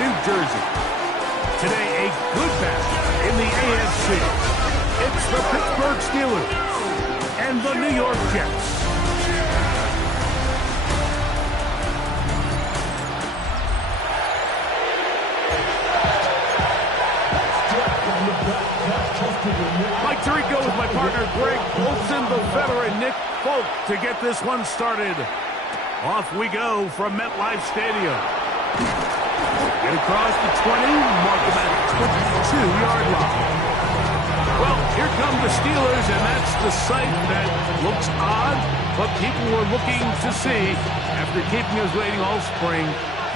New Jersey. Today, a good match in the AFC. It's the Pittsburgh Steelers and the New York Jets. Mike Tirico with my partner Greg Olson, the veteran Nick Folk to get this one started. Off we go from MetLife Stadium. Get across the 20, mark them at 22-yard line. Well, here come the Steelers, and that's the sight that looks odd, but people were looking to see after keeping us waiting all spring.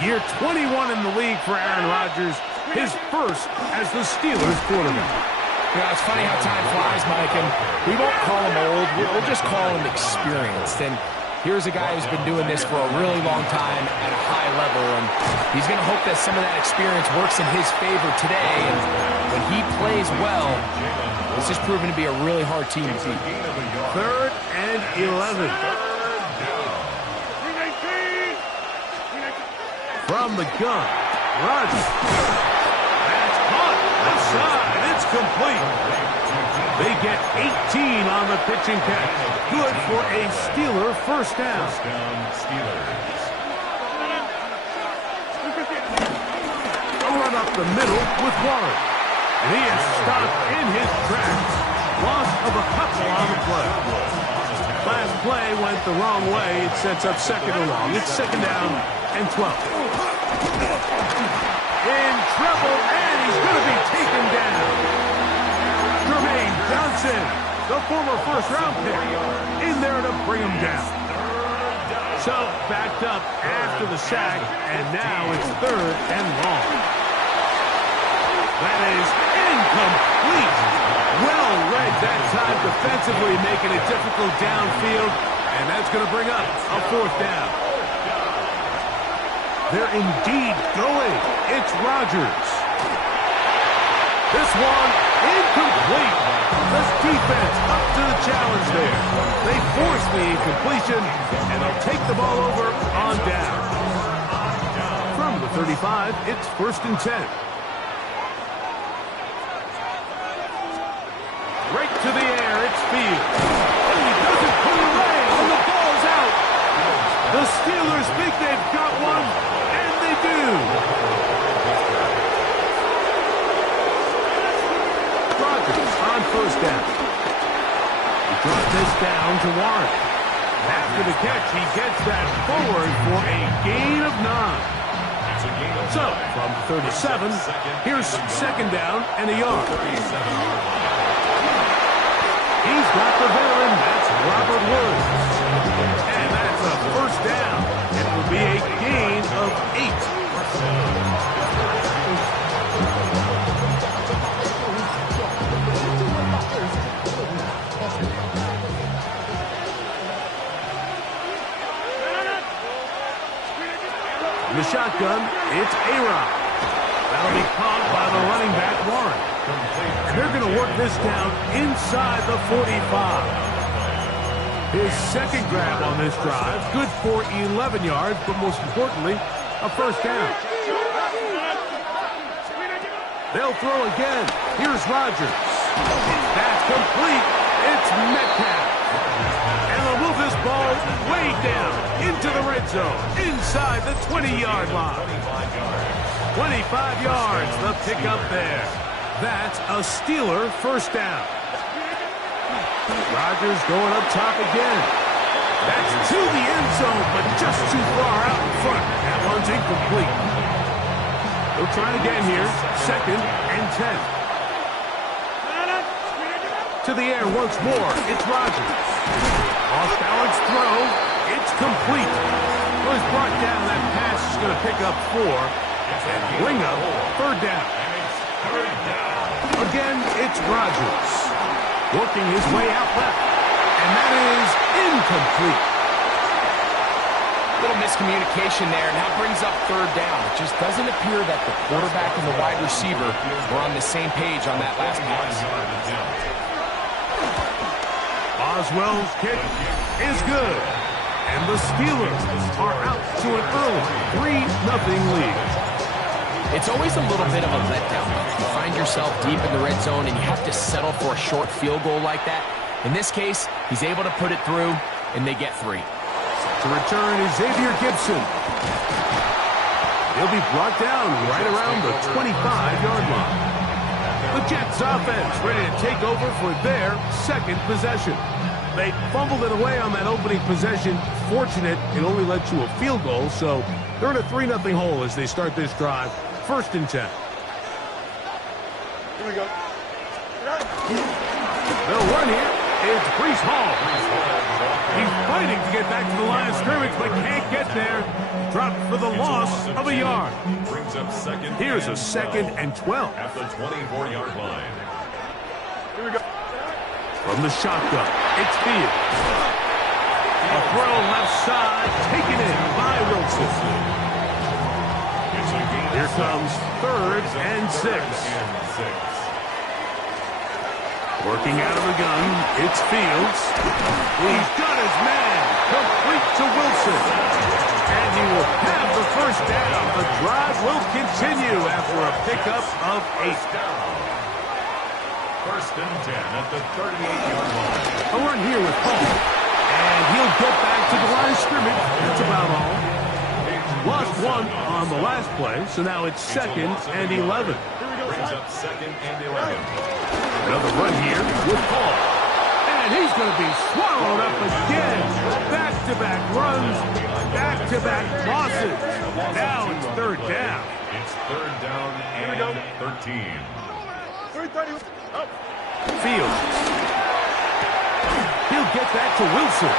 Year 21 in the league for Aaron Rodgers, his first as the Steelers quarterback. Yeah, it's funny how time flies, Mike, and we won't call him old. We'll just call him experienced. And here's a guy who's been doing this for a really long time at a high level, and he's going to hope that some of that experience works in his favor today. And when he plays well, this is proving to be a really hard team to beat. 3rd and 11. From the gun, Rodgers. That's caught. Left side. It's complete. They get 18 on the pitch and catch. Good for a Steeler first down. A run up the middle with Warren. And he is stopped in his tracks. Loss of a couple on the play. Last play went the wrong way. It sets up 2nd and long. It's 2nd down and 12. In trouble, and he's going to be taken down. Jermaine Johnson, the former first-round pick, in there to bring him down. So, backed up after the sack, and now it's 3rd and long. That is incomplete. Well read that time defensively, making it difficult downfield, and that's going to bring up a 4th down. They're indeed going. It's Rodgers. This one incomplete. This defense up to the challenge there. They force the incompletion, and they'll take the ball over on down. From the 35, it's 1st and 10. Right to the air, it's Fields. And he doesn't put it away, and the ball's out. The Steelers think they've got one, and they do. Rodgers on 1st down. He dropped this down to Warren. After the catch, he gets that forward for a gain of 9. So, from 37, here's 2nd down and a yard. He's got the veteran. That's Robert Woods. And that's a 1st down. It will be a gain of 8. In the shotgun, it's A-Rod. That'll be caught by the running back, Warren. And they're going to work this down inside the 45. His 2nd grab on this drive, good for 11 yards, but most importantly, a 1st down. They'll throw again. Here's Rodgers. That's complete. It's Metcalf. And they'll move this ball way down into the red zone, inside the 20-yard line. 25 yards, the pickup there. That's a Steeler 1st down. Rodgers going up top again. That's to the end zone, but just too far out in front. That one's incomplete. They'll try it again here. 2nd and 10. To the air once more. It's Rodgers. Off balance throw. It's complete. Well, he's brought down. That pass is going to pick up 4. And bring up 3rd down. Again, it's Rodgers. Working his way out left. And that is incomplete. A little miscommunication there, and that brings up 3rd down. It just doesn't appear that the quarterback and the wide receiver were on the same page on that last pass. Boswell's kick is good. And the Steelers are out to an early 3-0 lead. It's always a little bit of a letdown. You find yourself deep in the red zone and you have to settle for a short field goal like that. In this case, he's able to put it through, and they get 3. To return is Xavier Gibson. He'll be brought down right around the 25-yard line. The Jets offense ready to take over for their second possession. They fumbled it away on that opening possession. Fortunate it only led to a field goal, so they're in a 3-0 hole as they start this drive. 1st and 10. Here we go. They'll run here. It's Breece Hall. He's fighting to get back to the line of scrimmage, but can't get there. Dropped for the loss of a yard. Here's a 2nd and 12. At the 24-yard line. Here we go. From the shotgun, it's Fields. A throw left side, taken in by Wilson. Here comes 3rd and 6. Working out of the gun, it's Fields. He's got his man, complete to Wilson. And he will have the 1st down. The drive will continue after a pickup of 8. 1st and 10 at the 38-yard line. A run here with Hall. And he'll get back to the line of scrimmage. That's about all. Lost 1 on the last play, so now it's 2nd and 11. Brings up 2nd and 11. Another run here with Hall. And he's going to be swallowed up again. Back-to-back runs, back-to-back losses. Now it's 3rd down. It's 3rd down and 13. Fields. He'll get that to Wilson.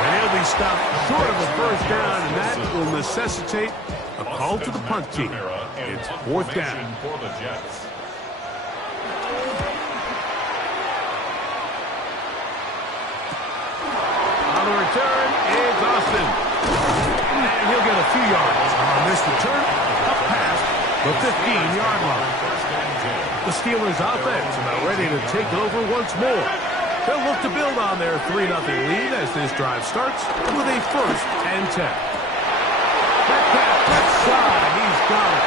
And he'll be stopped short of a 1st down, and that will necessitate a call to the punt team. It's 4th down. For the Jets. On the return, it's Austin. And he'll get a few yards on this return, up past the 15-yard line. The Steelers offense about ready to take over once more. They'll look to build on their 3-0 lead as this drive starts with a 1st and 10. Metcalf left side, he's got it.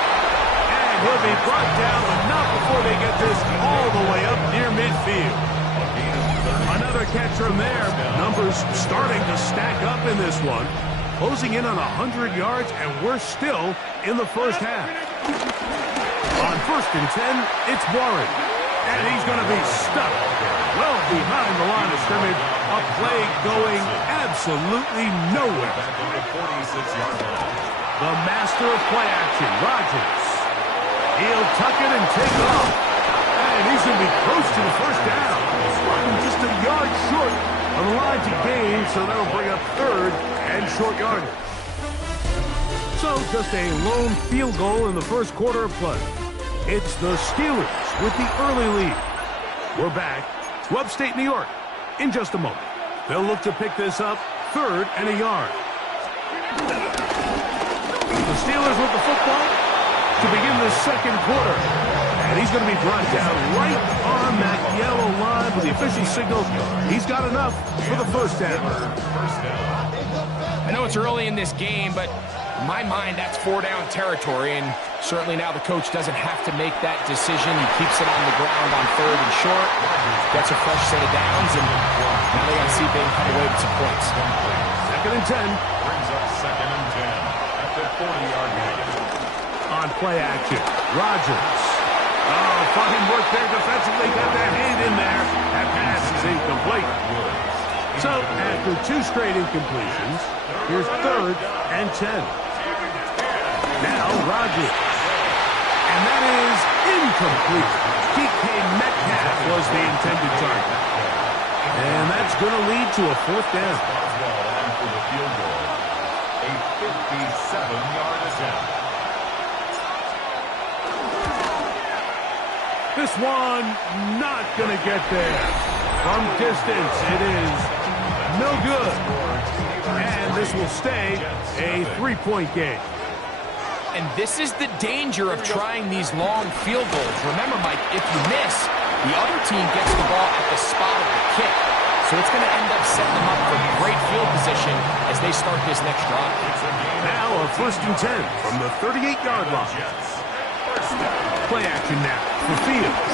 And he'll be brought down, but not before they get this all the way up near midfield. Another catch from there. Numbers starting to stack up in this one. Closing in on 100 yards, and we're still in the 1st half. On 1st and 10, it's Warren. And he's going to be stuck well behind the line of scrimmage. A play going absolutely nowhere. The master of play action, Rodgers. He'll tuck it and take off. And he's going to be close to the 1st down. Just a yard short of the line to gain, so that'll bring up 3rd and short yardage. So just a lone field goal in the 1st quarter of play. It's the Steelers with the early lead. We're back to upstate New York in just a moment. They'll look to pick this up 3rd and a yard. The Steelers with the football to begin the 2nd quarter. And he's going to be brought down right on that yellow line with the official signal. He's got enough for the 1st down. I know it's early in this game, but in my mind, that's 4-down territory, and certainly now the coach doesn't have to make that decision. He keeps it on the ground on 3rd and short, gets a fresh set of downs, and now they got to see if they can come away with some points. 2nd and 10. Brings up 2nd and 10 at the 40-yard line. On play action, Rodgers. Oh, fine work there defensively. Got that hand in there. That pass is incomplete. So, after 2 straight incompletions, here's 3rd and 10. Now, Rodgers. And that is incomplete. DK Metcalf was the intended target. And that's going to lead to a 4th down. For the field goal. A 57-yard attempt. This one not going to get there. From distance, it is no good. And this will stay a 3-point game. And this is the danger of trying these long field goals. Remember, Mike, if you miss, the other team gets the ball at the spot of the kick. So it's going to end up setting them up for great field position as they start this next drive. Now a 1st and 10 from the 38-yard line. Play action now for Fields.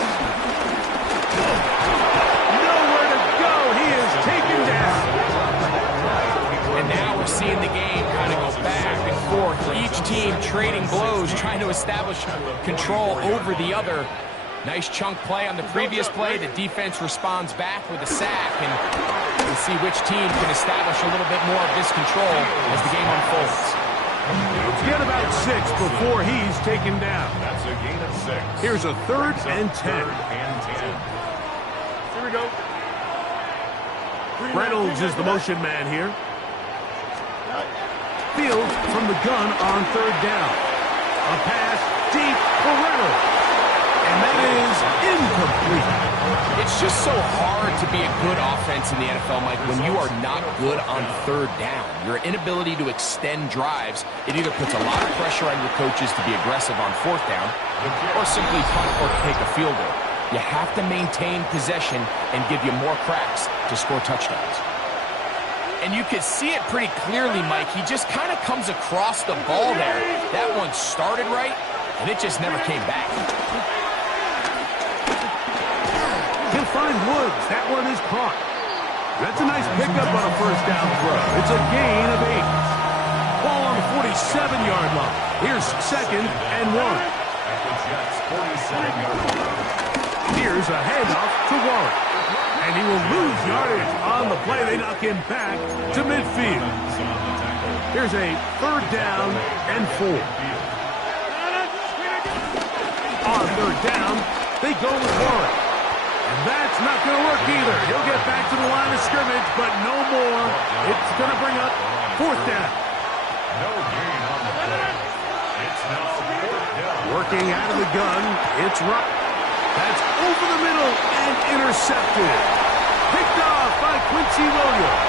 Nowhere to go. He is taken down. And now we're seeing the game kind of go back and forth. Each team trading blows, trying to establish control over the other. Nice chunk play on the previous play. The defense responds back with a sack, and we'll see which team can establish a little bit more of this control as the game unfolds. Get about 6 before he's taken down. That's a gain of 6. Here's a 3rd and 10. Here we go. Reynolds is the motion man here. Fields from the gun on 3rd down. A pass deep for Reynolds. And that is incomplete. It's just so hard to be a good offense in the NFL, Mike, when you are not good on 3rd down. Your inability to extend drives, it either puts a lot of pressure on your coaches to be aggressive on 4th down or simply punt or take a field goal. You have to maintain possession and give you more cracks to score touchdowns. And you can see it pretty clearly, Mike. He just kind of comes across the ball there. That one started right, and it just never came back. He'll find Woods. That one is caught. That's a nice pickup on a 1st down throw. It's a gain of 8. Ball on the 47-yard line. Here's 2nd and 1. At the Jets' 47-yard line. Here's a handoff to Warren. And he will lose yardage on the play. They knock him back to midfield. Here's a 3rd down and 4. On 3rd down, they go with Warren. And that's not going to work either. He'll get back to the line of scrimmage, but no more. It's going to bring up 4th down. No gain on the play. It's now 4th down. Working out of the gun, it's right. That's over the middle and intercepted. Picked off by Quincy Williams.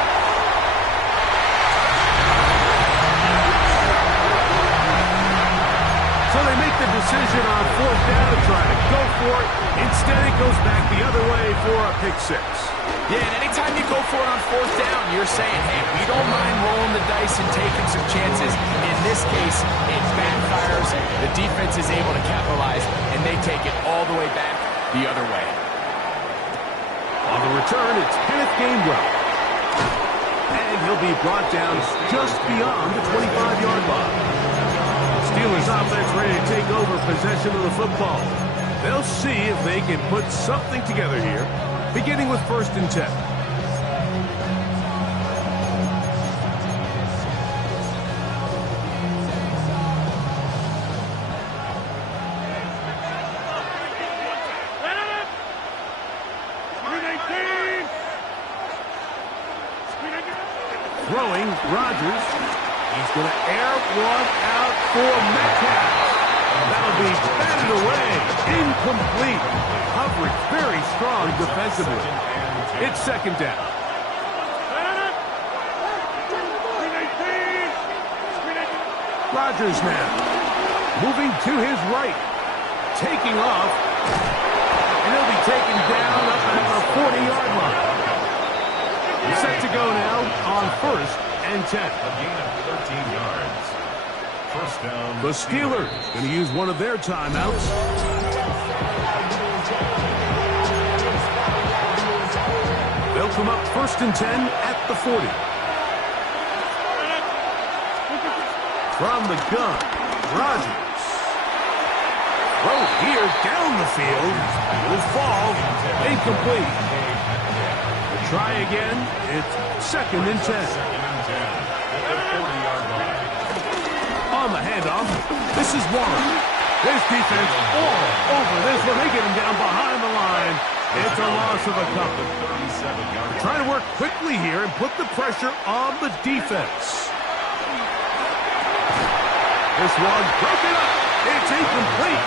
So they make the decision on 4th down to try to go for it. Instead, it goes back the other way for a pick 6. Yeah, and anytime you go for it on 4th down, you're saying, hey, we don't mind rolling the dice and taking some chances. In this case, it backfires. The defense is able to capitalize, and they take it all the way back the other way. On the return, it's Kenneth Gainwell. And he'll be brought down just beyond the 25-yard line. Steelers offense ready to take over possession of the football. They'll see if they can put something together here, beginning with 1st and 10. Throwing, Rodgers. He's going to air one out for Metcalf. That'll be batted away. Incomplete. Coverage very strong defensively. It's 2nd down. Rodgers now. Moving to his right. Taking off. And he'll be taken down up at the 40-yard line. Set to go now on 1st and 10. A gain of 13 yards. 1st down. The Steelers going to use one of their timeouts. They'll come up 1st and 10 at the 40. From the gun, Rodgers. Throw here down the field. Will fall. Incomplete. Try again. It's 2nd and 10. On the handoff, this is Warren. This defense all over this one. They get him down behind the line. It's a loss of a couple. Trying to work quickly here and put the pressure on the defense. This one broken up. It's incomplete.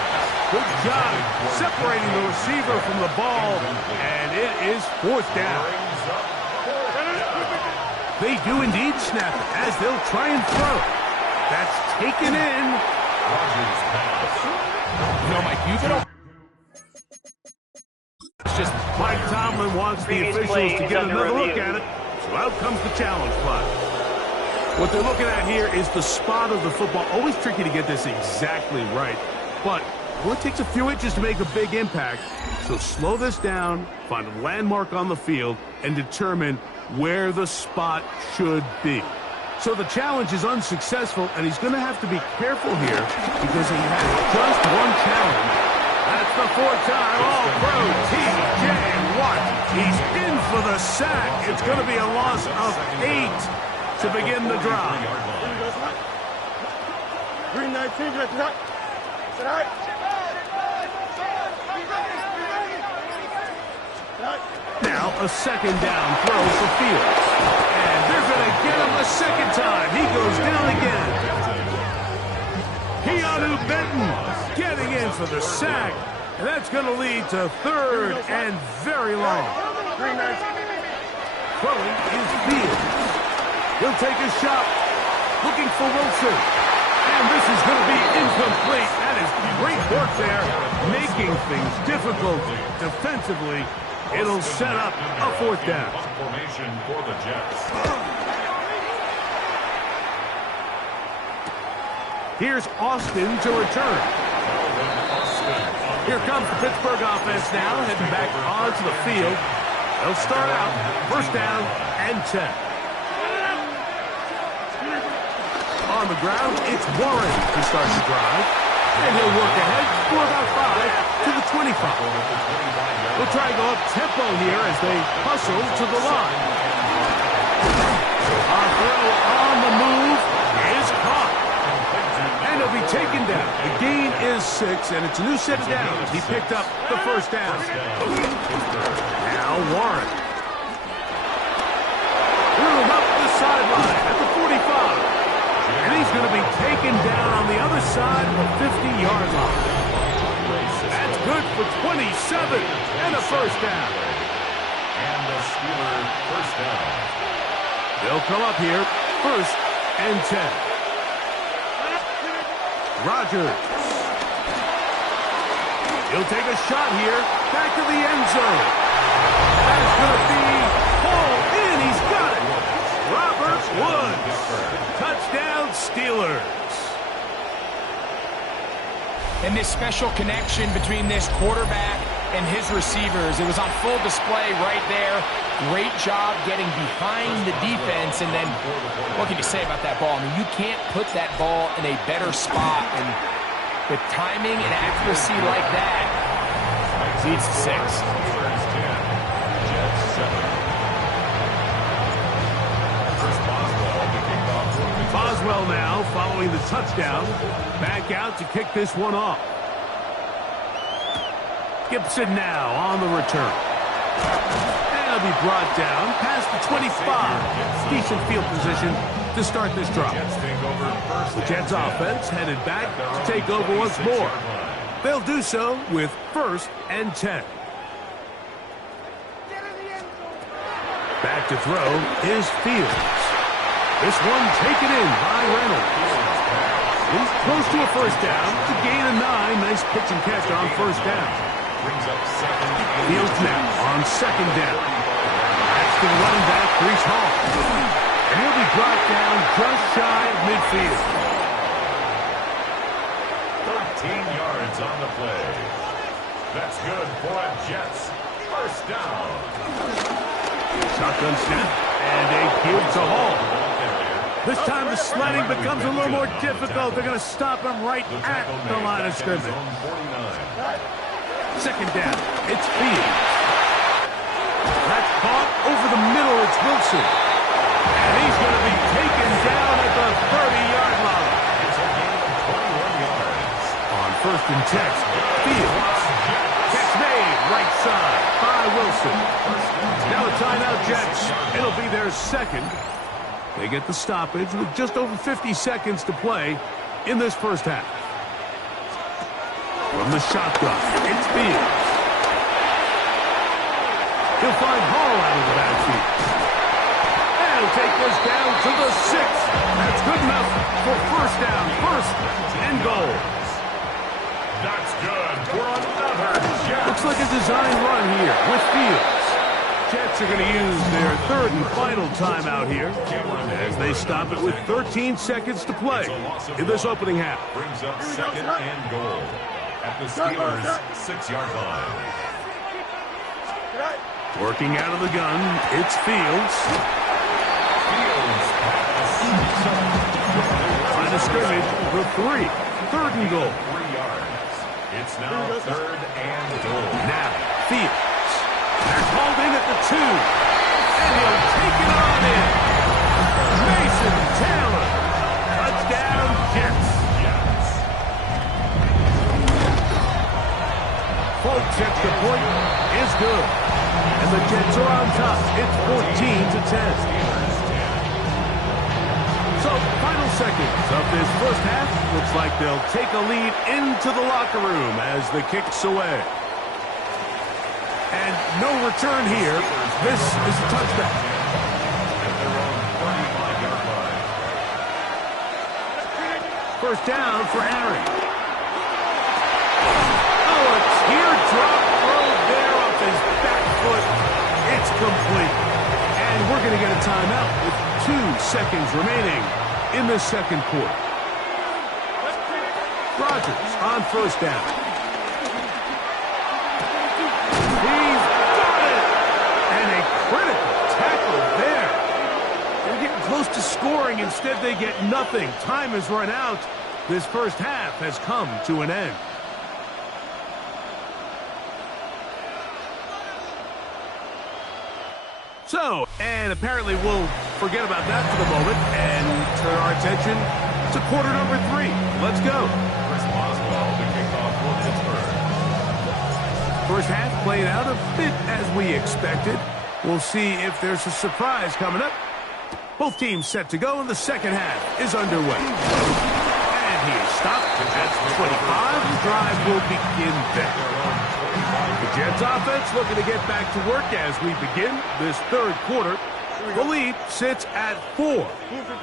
Good job separating the receiver from the ball, and it is 4th down. They do indeed snap it as they'll try and throw. That's taken in. You know, Mike, you can... It's just Mike Tomlin wants the officials to get another look at it. So out comes the challenge flag. What they're looking at here is the spot of the football. Always tricky to get this exactly right. But Well, it takes a few inches to make a big impact. So slow this down, find a landmark on the field, and determine where the spot should be. So the challenge is unsuccessful, and he's going to have to be careful here because he has just one challenge. That's the fourth time All-Pro T.J. Watt. He's in for the sack. It's going to be a loss of 8 to begin the drive. Now a second down throw for Fields. And they're going to get him a second time. He goes down again. Keanu Benton getting in for the sack. And that's going to lead to third and very long. Throwing is Fields. He'll take a shot. Looking for Wilson. And this is going to be incomplete. That is great work there. Making things difficult defensively. It'll set up a fourth down. Formation for the Jets. Here's Austin to return. Here comes the Pittsburgh offense now, heading back onto the field. They'll start out first down and 10. On the ground, it's Warren to start the drive. And he'll work ahead for about 5 to the 25. We'll try to go up tempo here as they hustle to the line. Our throw on the move is caught. And he'll be taken down. The gain is 6, and it's a new set of downs. He picked up the first down. Now Warren. Room up the sideline at the 45. And he's going to be taken down on the other side of the 50-yard line. That's good for 27 and a first down. And the Steelers first down. They'll come up here first and 10. Rodgers. He'll take a shot here. Back to the end zone. That's going to be hauled in. He's got it. Robert Woods. Touchdown, Steelers. And this special connection between this quarterback and his receivers, it was on full display right there. Great job getting behind the defense. And then what can you say about that ball? I mean, you can't put that ball in a better spot. And with timing and accuracy like that, leads to 6. Boswell now following the touchdown. Back out to kick this one off. Gibson now on the return. And he'll be brought down past the 25. Decent field position to start this drive. The Jets offense headed back to take over once more. They'll do so with first and 10. Back to throw is Fields. This one taken in by Reynolds. He's close to a first down. To gain a 9. Nice pitch and catch on first down. Fields now on second down. That's the running back, Breece Hall. And he'll be brought down just shy of midfield. 13 yards on the play. That's good for a Jets first down. Shotgun snap. And a give to Hall. This time the sledding becomes a little more difficult. They're going to stop him right at the line of scrimmage. Second down, it's Fields. That's caught over the middle. It's Wilson. And he's going to be taken down at the 30-yard line. On first and 10, Fields. Catch made, right side by Wilson. Now a timeout, Jets. It'll be their second. They get the stoppage with just over 50 seconds to play in this first half. From the shotgun, it's Fields. He'll find Hall out of the backfield. And he'll take this down to the 6. That's good enough for first down, first and goal. That's good for another Jets. Looks like a design run here with Fields. Jets are going to use their third and final timeout here as they stop it with 13 seconds to play in this opening half. Brings up second and goal. at the Steelers' 6-yard line. Working out of the gun, it's Fields. Line of scrimmage, the 3. 3rd and goal. 3 yards. It's now 3rd and goal. Now, Fields. They're called in at the 2. And he'll take it on in. Mason Taylor. Touchdown, Jets. Folks, extra point is good. And the Jets are on top. It's 14-10. So, final seconds of this first half. Looks like they'll take a lead into the locker room as the kick's away. And no return here. This is a touchback. First down for Aaron. Oh, a teardrop throw there off his back foot. It's complete. And we're going to get a timeout with 2 seconds remaining in the second quarter. Rodgers on first down. He's got it! And a critical tackle there. They're getting close to scoring. Instead, they get nothing. Time has run out. This first half has come to an end. So, and apparently we'll forget about that for the moment and turn our attention to quarter number 3. Let's go. First half played out a bit as we expected. We'll see if there's a surprise coming up. Both teams set to go, and the second half is underway. And he is stopped at 25. The drive will begin there. The Jets offense looking to get back to work as we begin this third quarter. The lead sits at 4.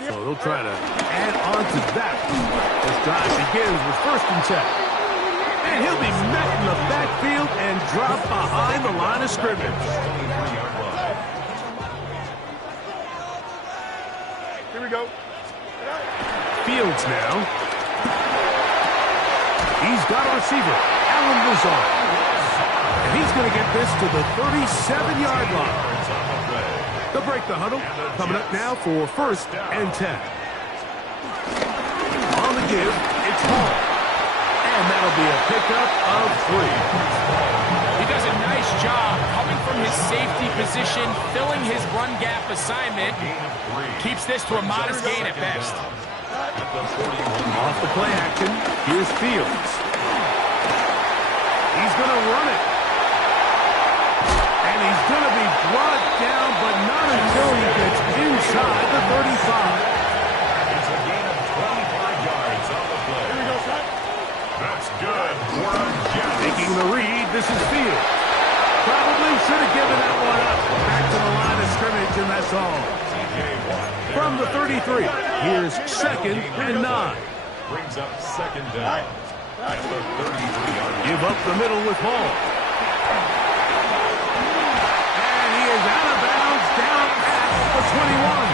So they'll try to add on to that. This drive begins with 1st and 10. And he'll be met in the backfield and dropped behind the line of scrimmage. Here we go. Fields now. He's got a receiver, Alan Lazard. And he's going to get this to the 37-yard line. They'll break the huddle. Coming up now for 1st and 10. On the give, it's Hall. And that'll be a pickup of 3. He does a nice job coming from his safety position, filling his run gap assignment. Keeps this to a modest gain at best. Off the play action, here's Fields. He's going to run it. And he's going to be brought down, but not until he gets inside the 35. It's a gain of 25 yards on the play. Here we go, son. That's good for a Jet. Taking the read, this is Fields. Probably should have given that one up. Back to the line of scrimmage, and that's all. From the 33, here's 2nd and 9. Brings up 2nd down. At the 33-yard line. Give up the middle with Hall. And he is out of bounds down at the 21.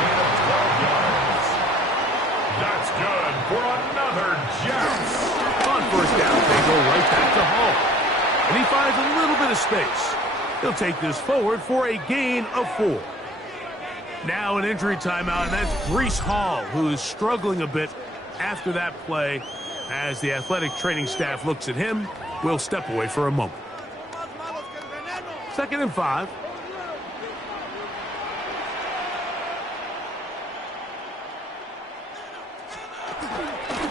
Gain of 12 yards. That's good for another Jets. On first down, they go right back to Hall. And he finds a little bit of space. He'll take this forward for a gain of 4. Now an injury timeout, and that's Breece Hall, who is struggling a bit after that play. As the athletic training staff looks at him, we'll step away for a moment. 2nd and 5.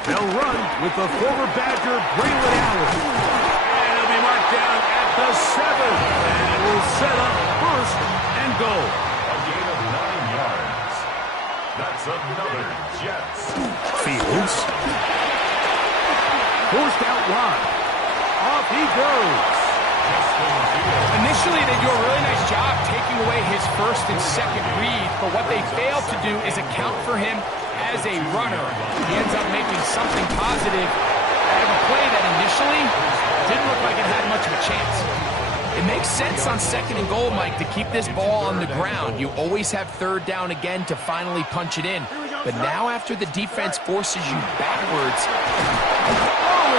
They'll run with the former Badger, Braylon Allen. And he'll be marked down at the 7. And it will set up 1st and goal. A gain of 9 yards. That's another Jets. Fields. Forced out wide. Off he goes. Initially, they do a really nice job taking away his 1st and 2nd read, but what they failed to do is account for him as a runner. He ends up making something positive out of a play that initially didn't look like it had much of a chance. It makes sense on 2nd and goal, Mike, to keep this ball on the ground. You always have 3rd down again to finally punch it in. But now after the defense forces you backwards... Oh,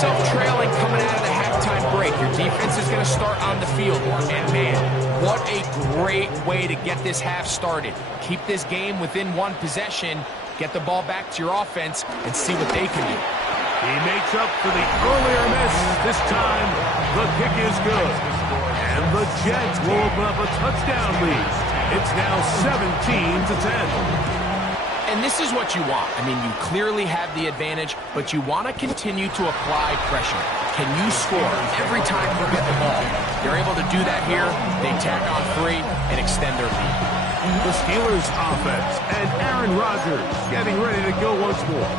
yourself trailing coming out of the halftime break. Your defense is going to start on the field. And, man, what a great way to get this half started. Keep this game within one possession, get the ball back to your offense, and see what they can do. He makes up for the earlier miss. This time, the kick is good. And the Jets will open up a touchdown lead. It's now 17-10. And this is what you want. I mean, you clearly have the advantage, but you want to continue to apply pressure. Can you score every time you get the ball? They're able to do that here. They tack on 3 and extend their lead. The Steelers offense and Aaron Rodgers getting ready to go once more.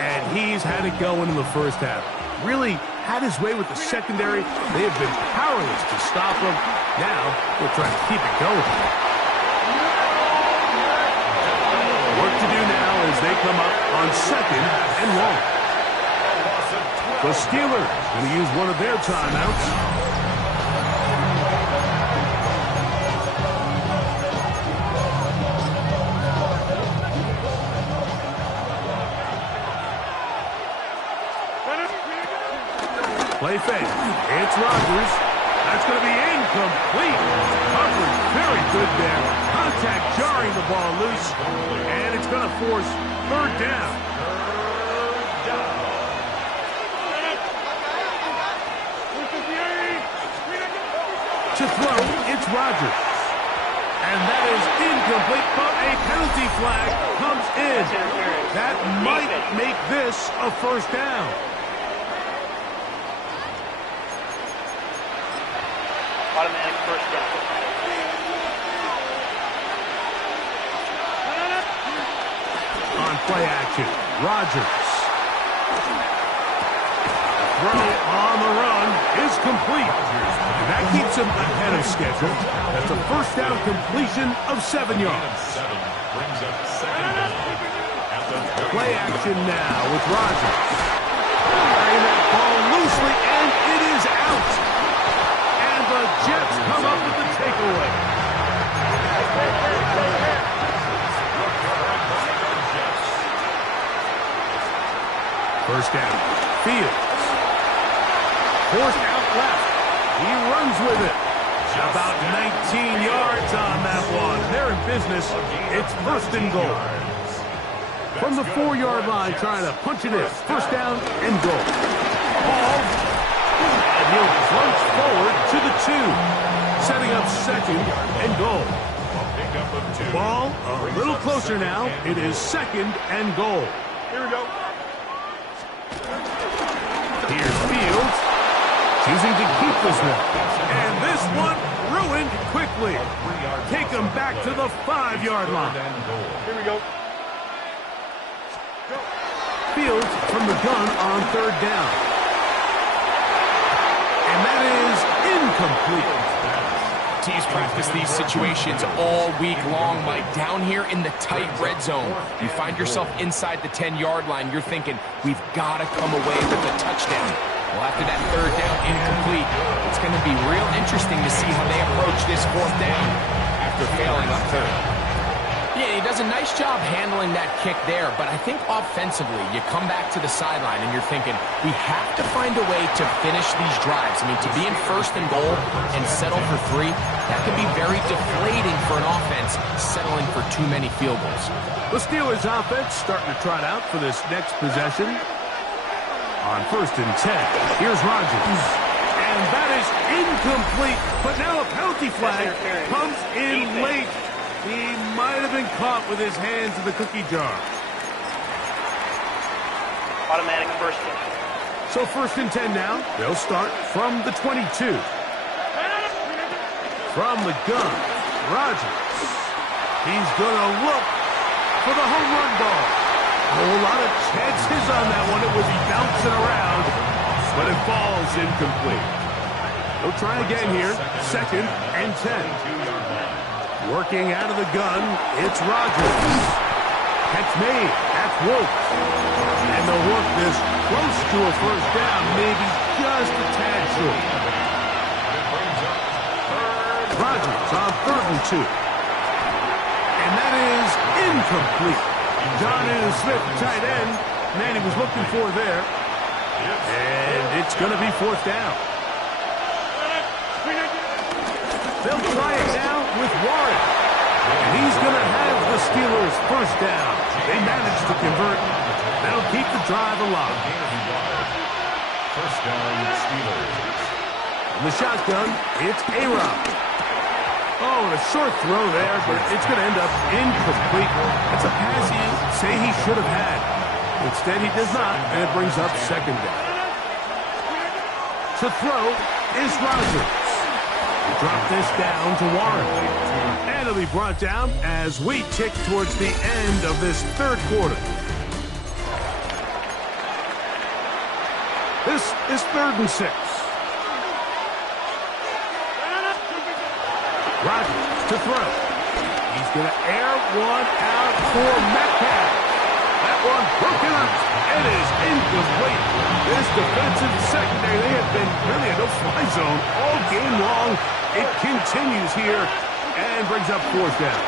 And he's had it going in the first half. Really had his way with the secondary. They have been powerless to stop him. Now, they'll try to keep it going. Work to do now as they come up on 2nd and 1. The Steelers going to use one of their timeouts. Play fake. It's Rodgers. That's going to be incomplete. Coverage very good there. Contact jarring the ball loose. And it's going to force 3rd down. To throw, it's Rodgers. And that is incomplete, but a penalty flag comes in. That might make this a 1st down. Automatic 1st down. On play action, Rodgers. Throw on the run is complete. That keeps him ahead of schedule. That's a 1st down completion of 7 yards. Play action now with Rodgers. Carrying that ball loosely, and it is out. And the Jets come up with the takeaway. First down. Fields. Forced out left. He runs with it. About 19 yards on that one. They're in business. It's 1st and goal. From the 4-yard line, trying to punch it in. 1st down and goal. Ball. And he'll plunge forward to the 2. Setting up 2nd and goal. Ball a little closer now. It is 2nd and goal. Here we go. Here's Fields, choosing to keep this one. And this one ruined quickly. Take him back to the 5-yard line. Here we go. Fields from the gun on 3rd down. And that is incomplete. Teams practice these situations all week long, Mike. Down here in the tight red zone, you find yourself inside the 10-yard line. You're thinking, we've got to come away with a touchdown. Well, after that 3rd down incomplete, it's going to be real interesting to see how they approach this 4th down after failing on 3rd. Yeah, he does a nice job handling that kick there, but I think offensively, you come back to the sideline and you're thinking, we have to find a way to finish these drives. I mean, to be in 1st and goal and settle for 3, that can be very deflating for an offense settling for too many field goals. The Steelers offense starting to trot out for this next possession. On 1st and 10, here's Rodgers. And that is incomplete, but now a penalty flag comes in late. He might have been caught with his hands in the cookie jar. Automatic 1st down. So 1st and 10 now. They'll start from the 22. From the gun, Rodgers. He's going to look for the home run ball. A whole lot of chances on that one. It would be bouncing around, but it falls incomplete. They'll try again here. 2nd and 10. Working out of the gun, it's Rodgers. Catch made. That's Wolf. And they'll work this close to a 1st down, maybe just a tad short. Rodgers on 3rd and 2. And that is incomplete. John Smith, tight end. Man, he was looking for there. And it's going to be fourth down. They'll try it now with Warren. And he's going to have the Steelers first down. They managed to convert. That'll keep the drive alive. First down, Steelers. In the shotgun, it's A-Rob. Oh, and a short throw there, but it's going to end up incomplete. That's a pass you say he should have had. Instead, he does not, and it brings up second down. To throw is Rodgers. Drop this down to Warren. And it'll be brought down as we tick towards the end of this third quarter. This is 3rd and 6. Rodgers to throw. He's going to air one out for Metcalf. That one broken up. It is incomplete. This defensive secondary, they have been really a no-fly zone all game long. It continues here and brings up fourth down.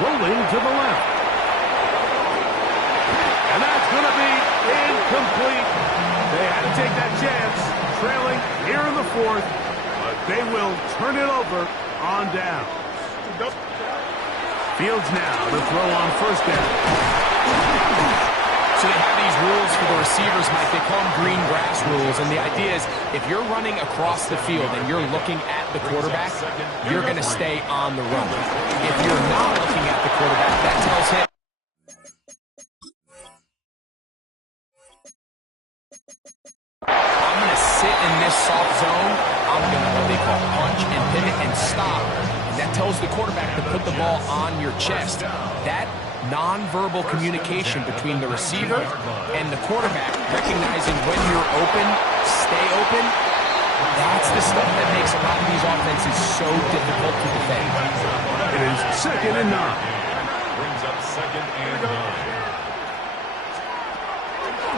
Rolling to the left. And that's going to be incomplete. They had to take that chance, trailing here in the fourth, but they will turn it over on down. Fields now to throw on first down. So they have these rules for the receivers, Mike. They call them green grass rules. And the idea is if you're running across the field and you're looking at the quarterback, you're going to stay on the run. If you're not looking at the quarterback, that tells him. I'm going to sit in this soft zone. I'm going to what they call punch and pivot and stop. That tells the quarterback to put the ball on your chest. That nonverbal communication between the receiver and the quarterback, recognizing when you're open, stay open, that's the stuff that makes a lot of these offenses so difficult to defend. It is 2nd and 9. Brings up 2nd and 9.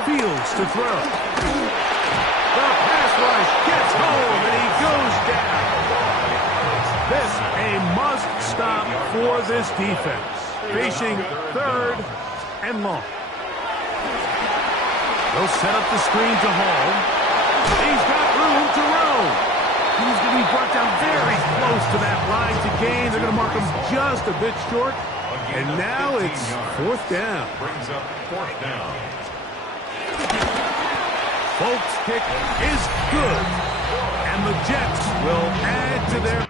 Fields to throw. The pass rush gets home, and he goes down. This a must stop for this defense. Facing 3rd and long. They'll set up the screen to Hall. He's got room to roam. He's going to be brought down very close to that line to gain. They're going to mark him just a bit short. And now it's fourth down. Brings up fourth down. Folks' kick is good. And the Jets will add to their...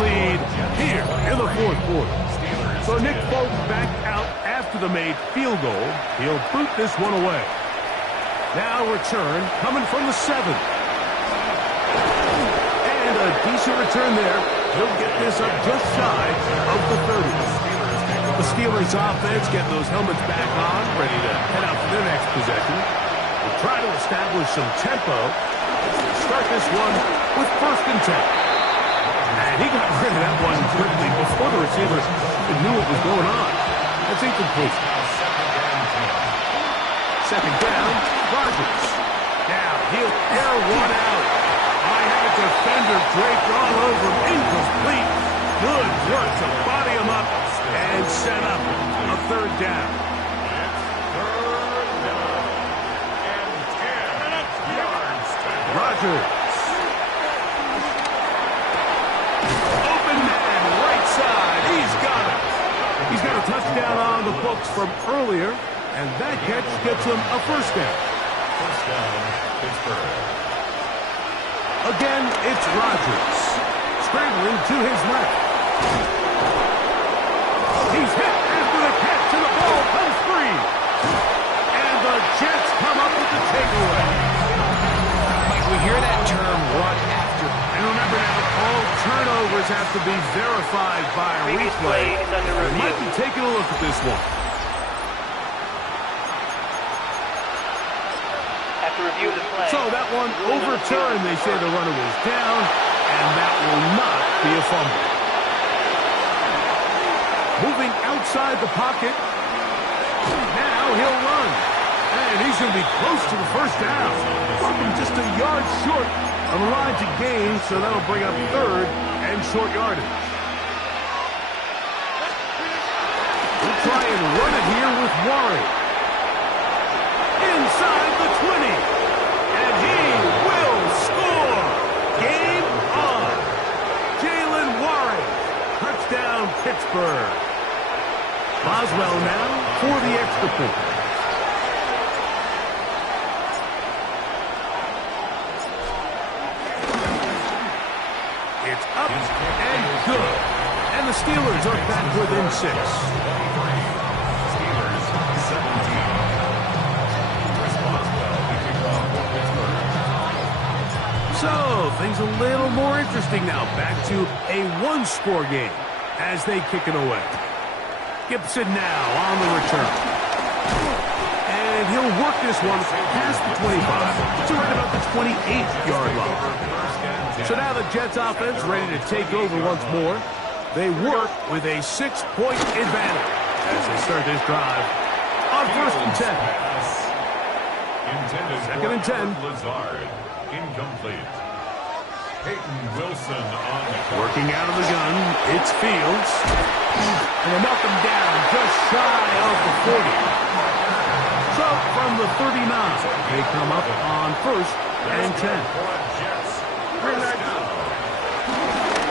lead here in the fourth quarter. So Nick Folk back out after the made field goal. He'll boot this one away. Now return coming from the 7. And a decent return there. He'll get this up just shy of the 30. The Steelers offense getting those helmets back on, ready to head out for their next possession. We'll try to establish some tempo. Start this one with 1st and 10. And he got rid of that one quickly before the receivers knew what was going on. That's incomplete. Second down, Rodgers. Now he'll air one out. I had a defender draped all over him. Incomplete. Good work to body him up and set up a 3rd down. Rodgers. He's got a touchdown on the books from earlier, and that catch gets him a first down. First down, Pittsburgh. Again, it's Rodgers. Scrambling to his left. He's hit after the catch, and the ball comes free. And the Jets come up with the takeaway. Mike, we hear that term run after. And remember now, all turnovers have to be verified by a replay. We might be taking a look at this one. After review of the play. So that one overturned. They say the runner was down, and that will not be a fumble. Moving outside the pocket. Now he'll run. And he's going to be close to the first down. Welcome just a yard short of the line to gain, so that'll bring up third and short yardage. We'll try and run it here with Warren. Inside the 20. And he will score. Game on. Jalen Warren. Touchdown, Pittsburgh. Boswell now for the extra point. It's up and good. And the Steelers are back within 6. Steelers 17. Chris Boswell, the kickoff for Pittsburgh. So, things a little more interesting now. Back to a one-score game as they kick it away. Gibson now on the return. And he'll work this one past the 25 to right about the 28-yard line. So now the Jets offense ready to take over once more. They work with a 6-point advantage as they start this drive on first and 10. Second and 10. Lazard, incomplete. Peyton Wilson on the Working out of the gun, it's Fields. And they knock him down just shy of the 40. So from the 39, they come up on first and 10.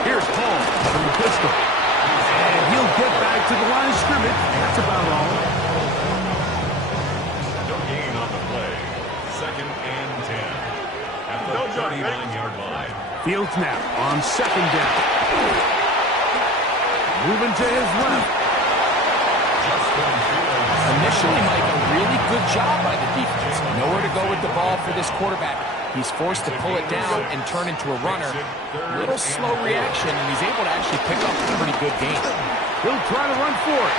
Here's Paul from the pistol. And he'll get back to the line of scrimmage. That's about all. No gain on the play. Second and 10. At the 39-yard line. Fields now on second down. Moving to his left. Initially, Mike, a really good job by the defense. Nowhere to go with the ball for this quarterback. He's forced to pull it down and turn into a runner. A little slow reaction, and he's able to actually pick up a pretty good gain. He'll try to run for it.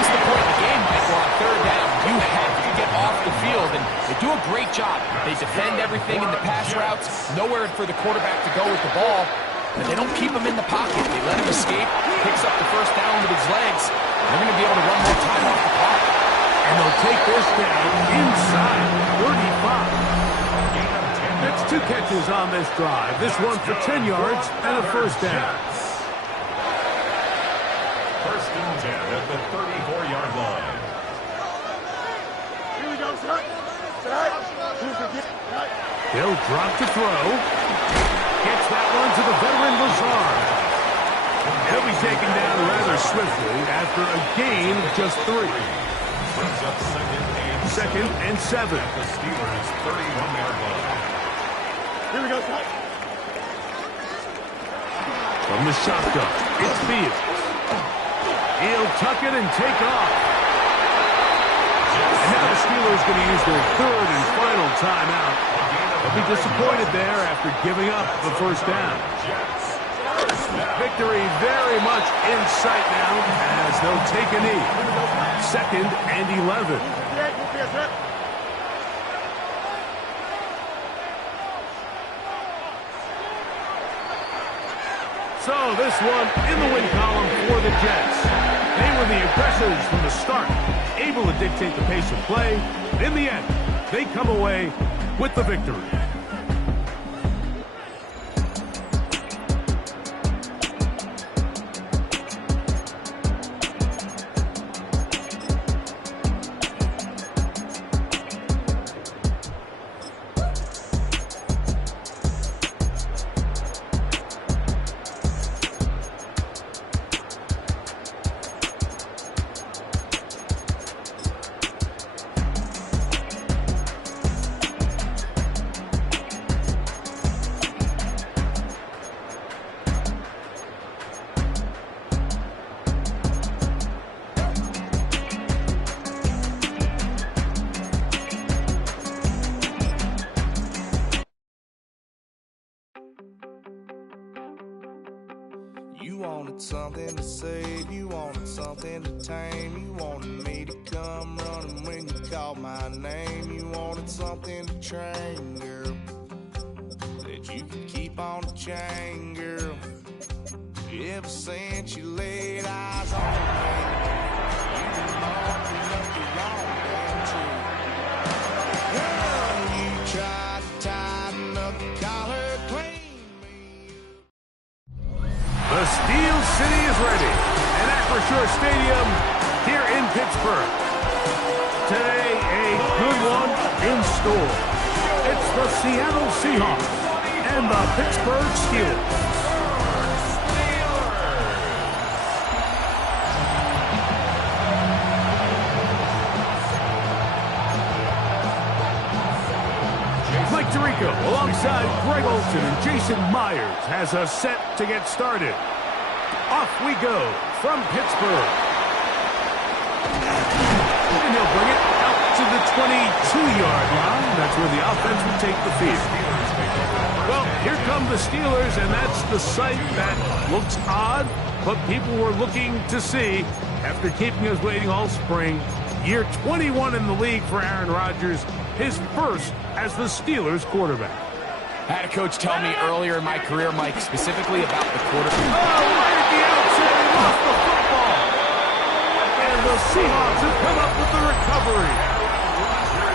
This is the point of the game, Mike, where on third down, you have to get off the field, and they do a great job. They defend everything in the pass routes, nowhere for the quarterback to go with the ball, but they don't keep him in the pocket. They let him escape, picks up the first down with his legs. They're going to be able to run more time off the clock. And they'll take this down inside 35. That's 2 catches on this drive. This one for 10 yards and a first down. First and 10 at the 34-yard line. Here we go, sir. He'll drop to throw. Gets that one to the veteran Lazard. He'll be taken down rather swiftly after a gain of just 3. Brings up Second and 7. At the Steelers' 31-yard line. Here we go, sir. From the shotgun, it's Fields. He'll tuck it and take off. And now the Steelers going to use their third and final timeout. They'll be disappointed there after giving up the first down. Victory very much in sight now as they'll take a knee. Second and 11. So this one in the win column for the Jets. They were the aggressors from the start, able to dictate the pace of play. In the end, they come away with the victory. You wanted something to save, you wanted something to tame, you wanted me to come running when you called my name, you wanted something to train, girl, that you could keep on the chain, girl. Ever since you laid eyes on me, you've been marking up the wrong Acrisure Stadium here in Pittsburgh. Today, a good one in store. It's the Seattle Seahawks and the Pittsburgh Steelers. Mike Tirico alongside Greg Olsen and Jason Myers has us set to get started. Off we go from Pittsburgh. And he'll bring it out to the 22-yard line. That's where the offense will take the field. Well, here come the Steelers, and that's the sight that looks odd, but people were looking to see after keeping us waiting all spring. Year 21 in the league for Aaron Rodgers, his first as the Steelers quarterback. I had a coach tell me earlier in my career, Mike, specifically about the quarterback. Oh, right at the outset, he lost the football. And the Seahawks have come up with the recovery.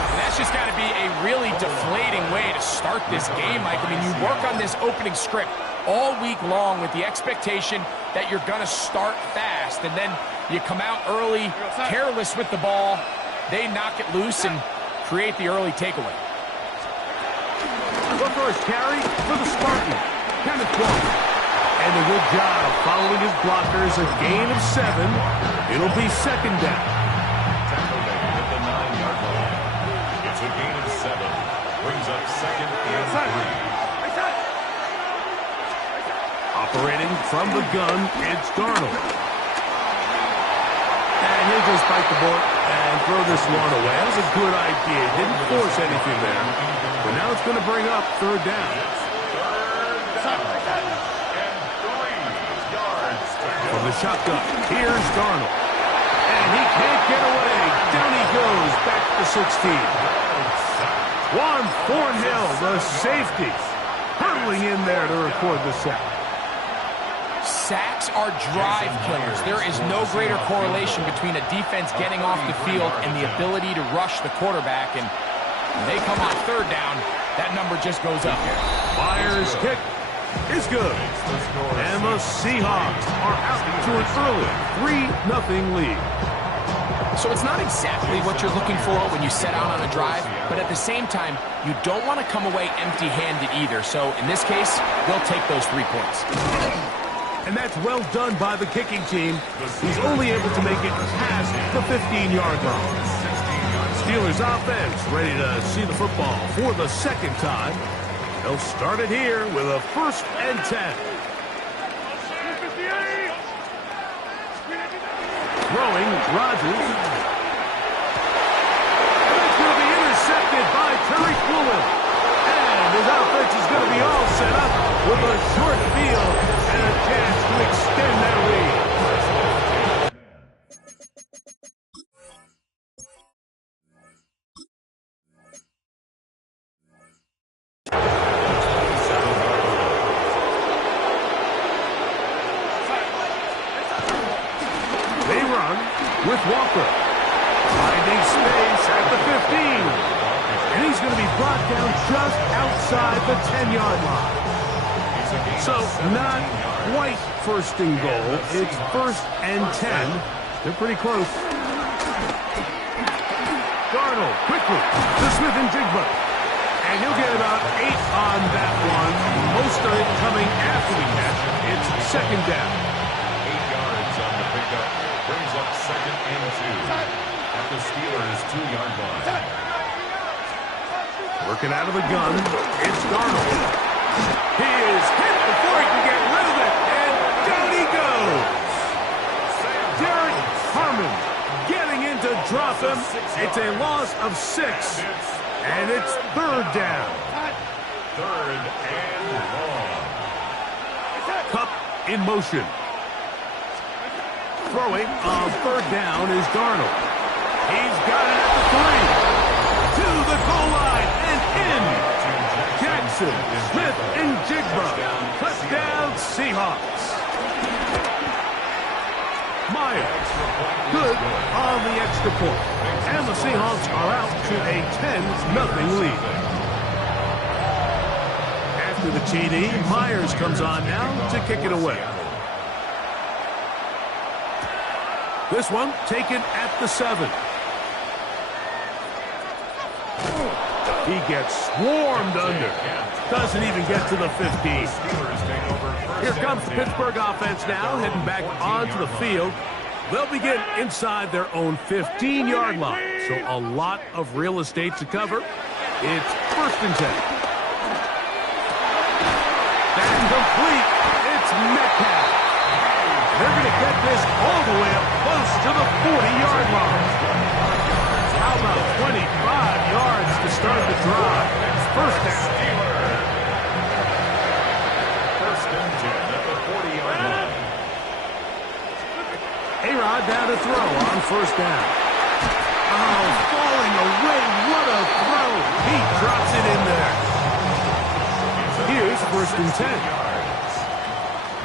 And that's just got to be a really deflating way to start this game, Mike. I mean, you work on this opening script all week long with the expectation that you're going to start fast, and then you come out early, careless with the ball. They knock it loose and create the early takeaway. The first carry for the Spartan, Kenneth Walker. And a good job following his blockers, a gain of 7. It'll be second down. Tackled at the 9-yard line. It's a gain of 7. Brings up second and 3. Operating from the gun, it's Darnold. And he'll just bite the bullet and throw this one away. That was a good idea. Didn't force anything there. But now it's going to bring up third down. From the shotgun, here's Darnold. And he can't get away. Down he goes, back to 16. Juan Thornhill, the safety, hurtling in there to record the sack. Sacks are drive killers. There is no greater correlation between a defense getting off the field and the ability to rush the quarterback. And when they come on third down, that number just goes up. Myers' kick is good. And the Seahawks are out to an early 3-0 lead. So it's not exactly what you're looking for when you set out on a drive, but at the same time, you don't want to come away empty-handed either. So in this case, they'll take those 3 points. And that's well done by the kicking team. He's only able to make it past the 15-yard line. Steelers offense ready to see the football for the second time. They'll start it here with a 1st and 10. Throwing, Rodgers. And it's going to be intercepted by Terry Quillen. And his offense is going to be all set up with a short field and a chance to extend that lead. They run with Walker. Finding space at the 15. And he's going to be brought down just outside the 10-yard line. So not quite 1st and goal. It's 1st and 10. They're pretty close. Darnold quickly to Smith and Jigba. And he'll get about 8 on that one. Most of it coming after the catch. It's second down. 8 yards on the pickup. Brings up second and 2. At the Steelers' 2-yard line. Working out of the gun, it's Darnold. He is hit before he can get rid of it, and down he goes. Derek Harmon getting in to drop him. It's a loss of 6, and it's third down. 3rd and long. Cup in motion. Throwing on third down is Darnold. He's got it at the 3. To the goal line and in. Jackson, Smith, and Jigba. Touchdown, Seahawks. Myers, good on the extra point. And the Seahawks are out to a 10-0 lead. After the TD, Myers comes on now to kick it away. This one taken at the 7. He gets swarmed under. Doesn't even get to the 15. Here comes the Pittsburgh offense now, heading back onto the field. They'll begin inside their own 15-yard line. So a lot of real estate to cover. It's 1st and 10. That's complete. It's Metcalf. They're going to get this all the way up close to the 40-yard line. How about 25 yards to start the drive? It's 1st down. A-Rod down to throw on 1st down. Oh, falling away. What a throw. He drops it in there. Here's 1st and 10.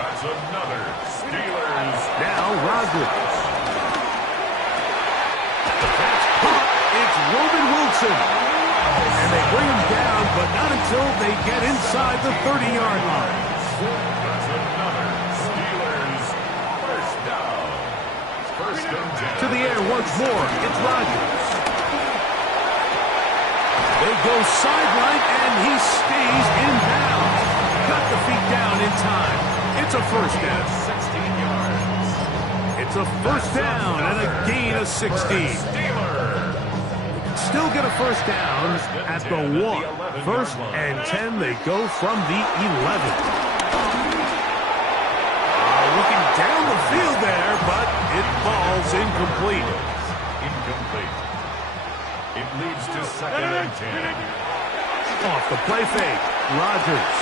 That's another Steelers. Now Rodgers. That's caught. It's Roman Wilson. And they bring him down, but not until they get inside the 30-yard line. That's another Steelers. 1st down. 1st and 10. To the air once more. It's Rodgers. They go sideline, and he stays in bounds. Got the feet down in time. It's a 1st down. 16 yards. It's a 1st down and a gain of 16. Still get a 1st down at the 1. 1st and 10. They go from the 11. Looking down the field there, but it falls incomplete. Incomplete. It leads to 2nd and 10. Off the play fake. Rodgers.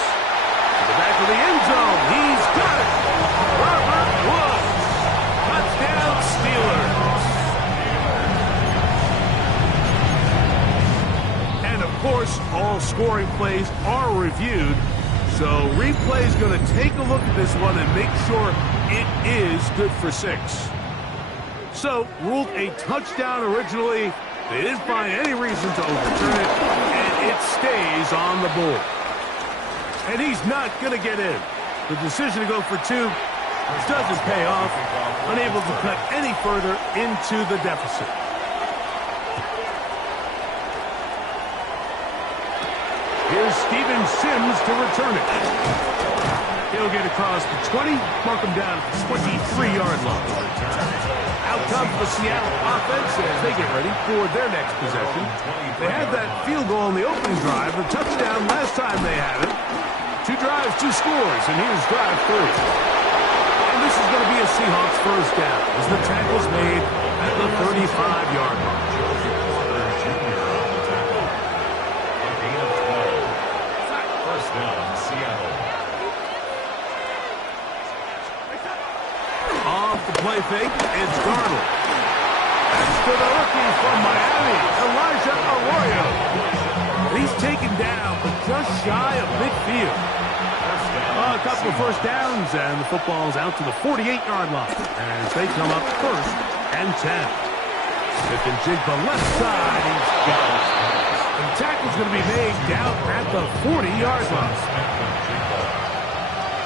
To the back of the end zone. He's got it. Robert Woods. Touchdown Steelers. And of course, all scoring plays are reviewed. So replay is going to take a look at this one and make sure it is good for 6. So ruled a touchdown originally. They didn't find any reason to overturn it, and it stays on the board. And he's not going to get in. The decision to go for 2 doesn't pay off, unable to cut any further into the deficit. Here's Steven Sims to return it. He'll get across the 20, mark him down at the 23-yard line. Out comes the Seattle offense as they get ready for their next possession. They had that field goal on the opening drive, the touchdown last time they had it. 2 drives, 2 scores, and here's drive 3. And this is going to be a Seahawks 1st down as the tackle's made at the 35-yard line. Play fake, it's Darnold. That's to the rookie from Miami, Elijah Arroyo. He's taken down, but just shy of midfield. A couple of 1st downs, and the football's out to the 48-yard line as they come up 1st and 10. They can jig the left side. He's got it. And the tackle's going to be made down at the 40-yard line.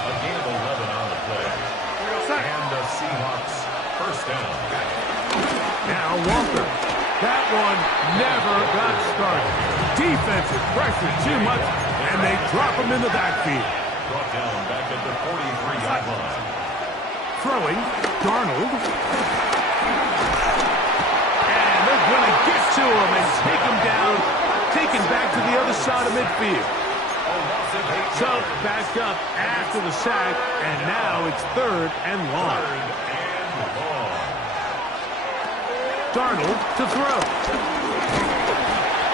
A gain of 11 on the play. And the Seahawks 1st down. Now Walker. That one never got started. Defensive pressure too much, and they drop him in the backfield. Brought down back at the 43-yard line. Throwing, Darnold. And they're going to get to him and take him down, taken back to the other side of midfield. So back up after the sack, and now it's 3rd and long. Darnold to throw.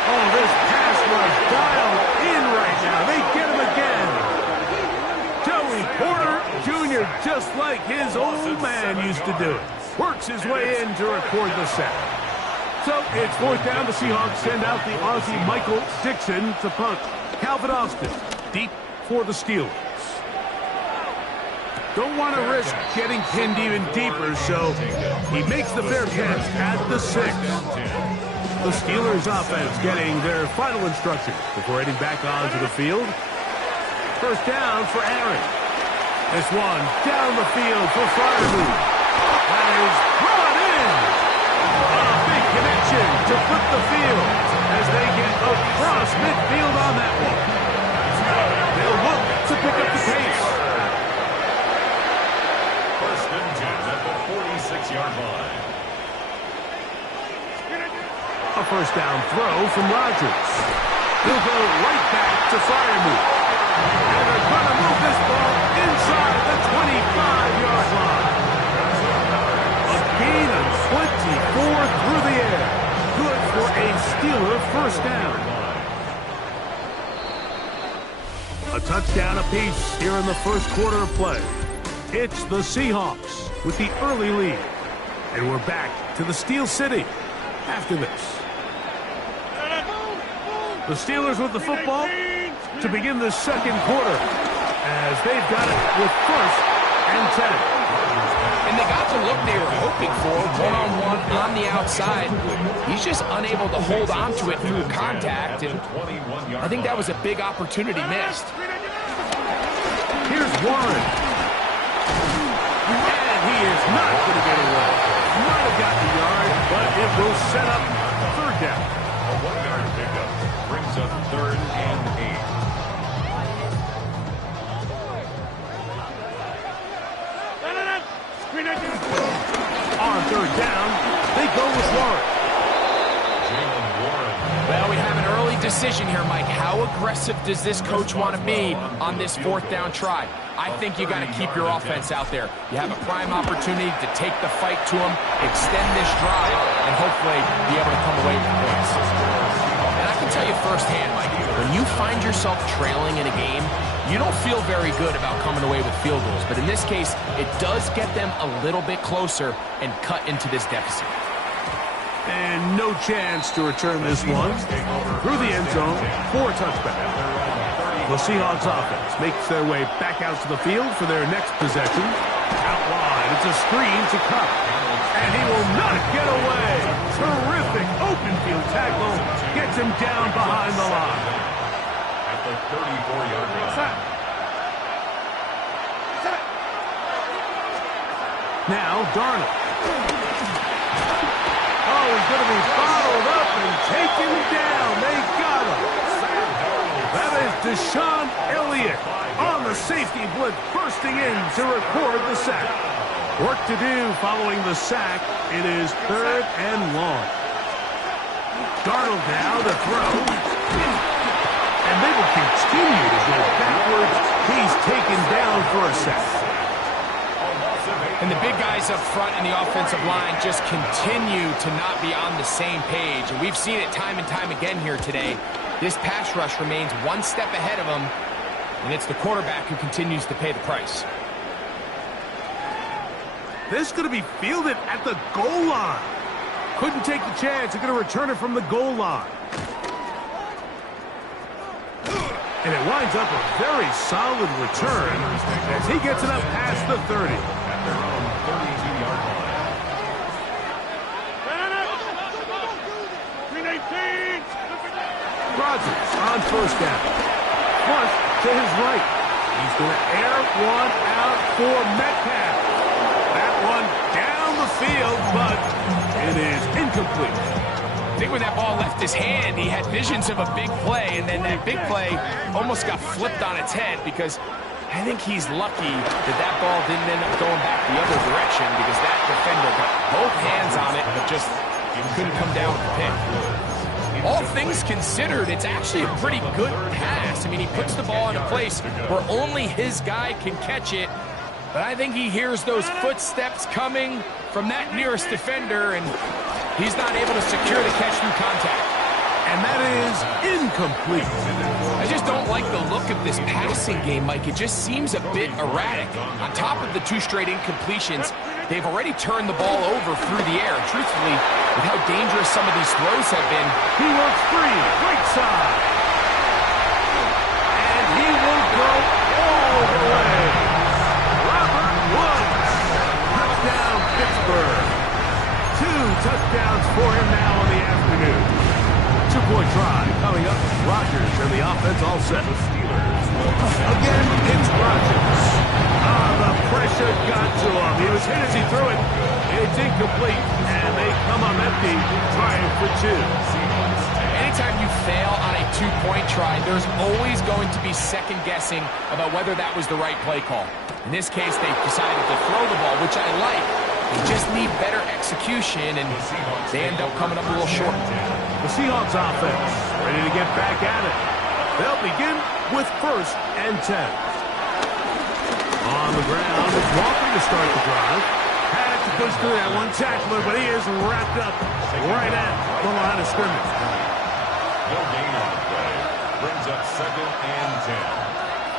Oh, this pass was dialed in right now. They get him again. Joey Porter Jr., just like his old man used to do it. Works his way in to record the sack. So it's 4th down. The Seahawks send out the Aussie Michael Dixon to punt. Calvin Austin deep for the Steelers. Don't want to risk getting pinned even deeper, so he makes the fair catch at the 6. The Steelers offense getting their final instructions before heading back onto the field. 1st down for Aaron. This one down the field for Fryermuth. That is brought in to flip the field as they get across midfield on that one. They'll look to pick up the pace. First and 10 at the 46-yard line. A first down throw from Rodgers. He'll go right back to Freiermuth. And they're going to move this ball inside the 25-yard line. A gain of 24 through the air. Good for a Steeler first down. A touchdown apiece here in the first quarter of play. It's the Seahawks with the early lead. And we're back to the Steel City after this. The Steelers with the football to begin the second quarter as they've got it with first and 10. And they got the look they were hoping for, one-on-one on the outside. He's just unable to hold on to it through contact, and I think that was a big opportunity missed. Here's Warren. And he is not going to get away. Might have got the yard, but it will set up third down. A 1-yard pickup brings up 3rd and 8. On third down, they go with Warren. Well, we have an early decision here, Mike. How aggressive does this coach want to be on this fourth down try? I think you got to keep your offense out there. You have a prime opportunity to take the fight to them, extend this drive, and hopefully be able to come away with points. And I can tell you firsthand, Mike, when you find yourself trailing in a game, you don't feel very good about coming away with field goals. But in this case, it does get them a little bit closer and cut into this deficit. And no chance to return this one through the end zone for a touchback. The Seahawks offense makes their way back out to the field for their next possession. Out wide, it's a screen to Cup. And he will not get away. Terrific open field tackle. Gets him down behind the line. At the 34-yard line. Now, Darnold. Oh, he's going to be bottled up and taken down. They got him. That is Deshaun Elliott on the safety blitz, bursting in to record the sack. Work to do following the sack. It is 3rd and long. Darnold now to throw. And they will continue to go backwards. He's taken down for a sack. And the big guys up front in the offensive line just continue to not be on the same page. And we've seen it time and time again here today. This pass rush remains one step ahead of them, and it's the quarterback who continues to pay the price. This is going to be fielded at the goal line. Couldn't take the chance. They're going to return it from the goal line. And it winds up a very solid return as he gets it up past the 30. At their own 32-yard line. Rodgers on first down. Flush to his right. He's going to air one out for Metcalf. That one down the field, but it is incomplete. I think when that ball left his hand, he had visions of a big play, and then that big play almost got flipped on its head because I think he's lucky that that ball didn't end up going back the other direction because that defender got both hands on it but just couldn't come down with the pick. All things considered, it's actually a pretty good pass. I mean, he puts the ball in a place where only his guy can catch it, but I think he hears those footsteps coming from that nearest defender, and he's not able to secure the catch through contact. And that is incomplete. I just don't like the look of this passing game, Mike. It just seems a bit erratic. On top of the 2 straight incompletions, they've already turned the ball over through the air. Truthfully, with how dangerous some of these throws have been, he works free, right side. And he will go all the way. Robert Woods. Touchdown, Pittsburgh. 2 touchdowns for him now in the afternoon. To two-point try coming up. Rodgers and the offense all set. Again, it's Rodgers. The pressure got to him. He was hit as he threw it. It's incomplete, and they come up empty, trying for two. Anytime you fail on a two-point try, there's always going to be second-guessing about whether that was the right play call. In this case, they decided to throw the ball, which I like. They just need better execution, and they end up coming up a little short. The Seahawks offense ready to get back at it. They'll begin with 1st and 10. On the ground, it's Walker to start the drive. Had to push through that one tackler, but he is wrapped up right at the line of scrimmage. No gain on the play. Brings up 2nd and 10.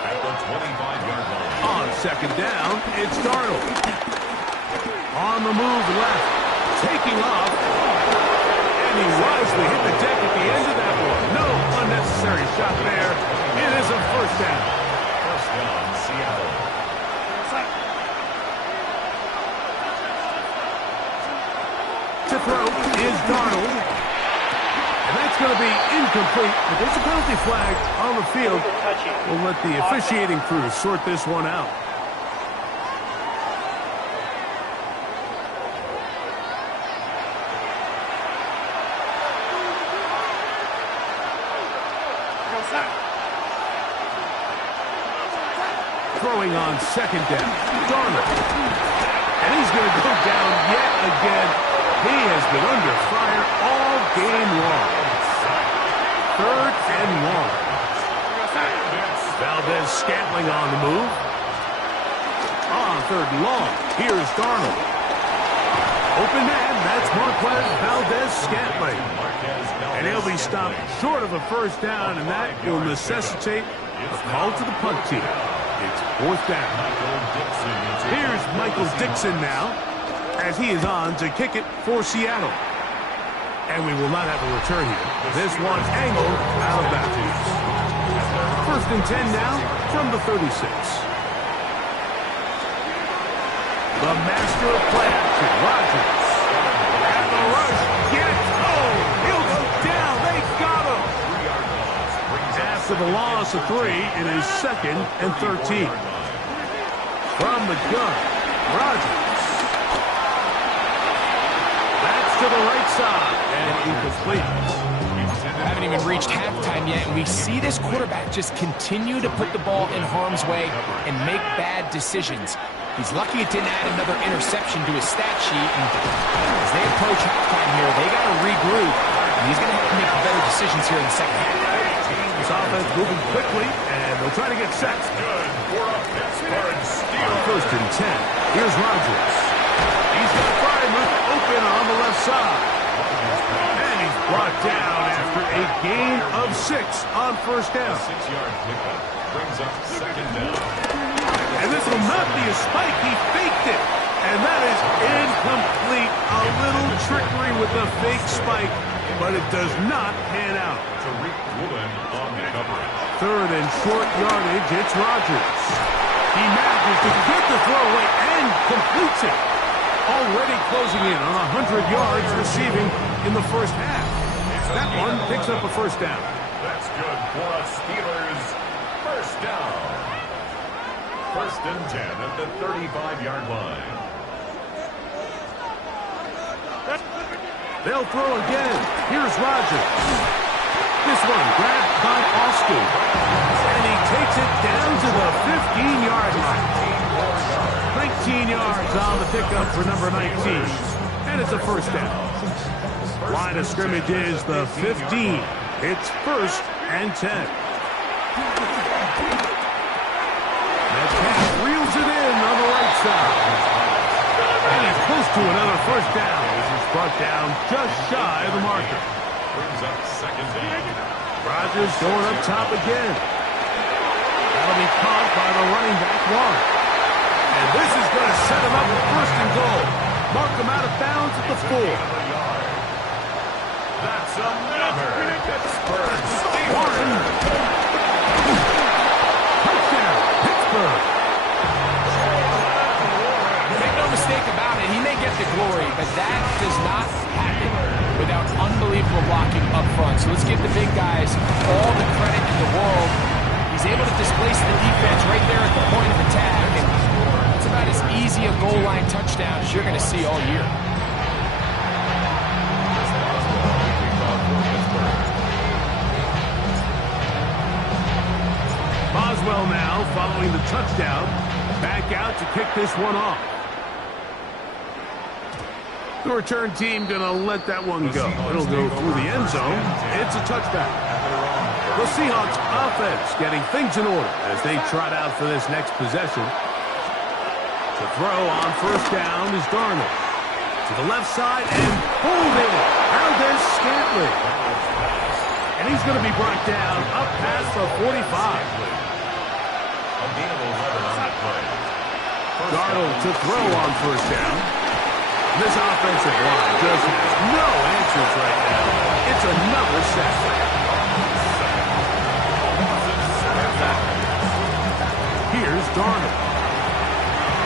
At the 25-yard line. On 2nd down, it's Darnold. On the move left, taking off. And he wisely hit the deck at the end of that one. No unnecessary shot there. It is a 1st down. 1st down, Seattle. To throw is Darnold. And that's going to be incomplete, but there's a penalty flag on the field. We'll let the officiating crew sort this one out. Throwing on 2nd down, Darnold. And he's going to go down yet again. He has been under fire all game long. 3rd and 1. Valdez-Scantling on the move. On 3rd and long, here's Darnold. Open man, that's Marquez Valdez-Scantling. And he'll be stopped short of a 1st down, and that will necessitate a call to the punt team. It's 4th down. Here's Michael Dixon now, as he is on to kick it for Seattle. And we will not have a return here. This one angled out of bounds. 1st and 10 now from the 36. The master of play action, Rodgers. And the rush gets, he'll go down. They got him. After the loss of 3, it is 2nd and 13. From the gun, Rodgers. That's to the right side, and incomplete. Haven't even reached halftime yet, and we see this quarterback just continue to put the ball in harm's way and make bad decisions. He's lucky it didn't add another interception to his stat sheet, and as they approach halftime here, they got to regroup, and he's going to have to make better decisions here in the 2nd half. This offense moving quickly, and they'll try to get set. Good for a Pittsburgh Steelers. 1st and 10. Here's Rodgers. He's got Freiermuth open on the left side. And he's brought down after a gain of 6 on 1st down. 6-yard pickup brings up 2nd down. And this will not be a spike. He faked it. And that is incomplete. A little trickery with the fake spike, but it does not pan out. Tariq Woolen on the coverage. 3rd and short yardage, it's Rodgers. He manages to get the throw away and completes it. Already closing in on 100 yards receiving in the 1st half. That one picks up a 1st down. That's good for a Steelers 1st down. 1st and 10 at the 35-yard line. They'll throw again. Here's Rodgers. This one grabbed by Austin. And he takes it down to the 15-yard line. 19 yards on the pickup for number 19. And it's a 1st down. Line of scrimmage is the 15. It's 1st and 10. Metcalf reels it in on the right side. And he's close to another 1st down. This is brought down just shy of the marker. Brings up 2nd down. Rodgers going up top again. That'll be caught by the running back, Warren. And this is going to set him up with 1st and goal. Mark him out of bounds at the 4. That's another Pittsburgh Steelers. Warren. Touchdown, Pittsburgh. Make no mistake about it, he may get the glory, but that does not happen without unbelievable blocking up front. So let's give the big guys all the credit in the world. He's able to displace the defense right there at the point of attack, and it's about as easy a goal line touchdown as you're going to see all year. Boswell now following the touchdown. Back out to kick this one off. The return team going to let that one go. It'll go through the end zone. It's a touchback. The Seahawks offense getting things in order as they trot out for this next possession. To throw on first down is Darnold. To the left side and holding it. Valdez Scantling. And he's going to be brought down up past the 45. Darnold to throw on first down. This offensive line just has no answers right now. It's another sack. Here's Darnold.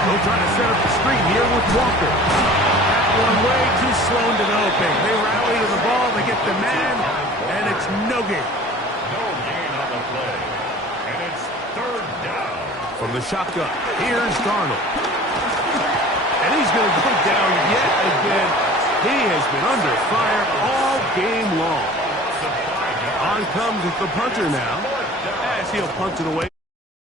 They'll try to set up the screen here with Walker. That one way too slow and developing. They rally to the ball, they get the man, and it's no gain. No gain on the play. And it's third down. From the shotgun, here's Darnold. And he's going to go down yet again. He has been under fire all game long. On comes the punter now, as he'll punt it away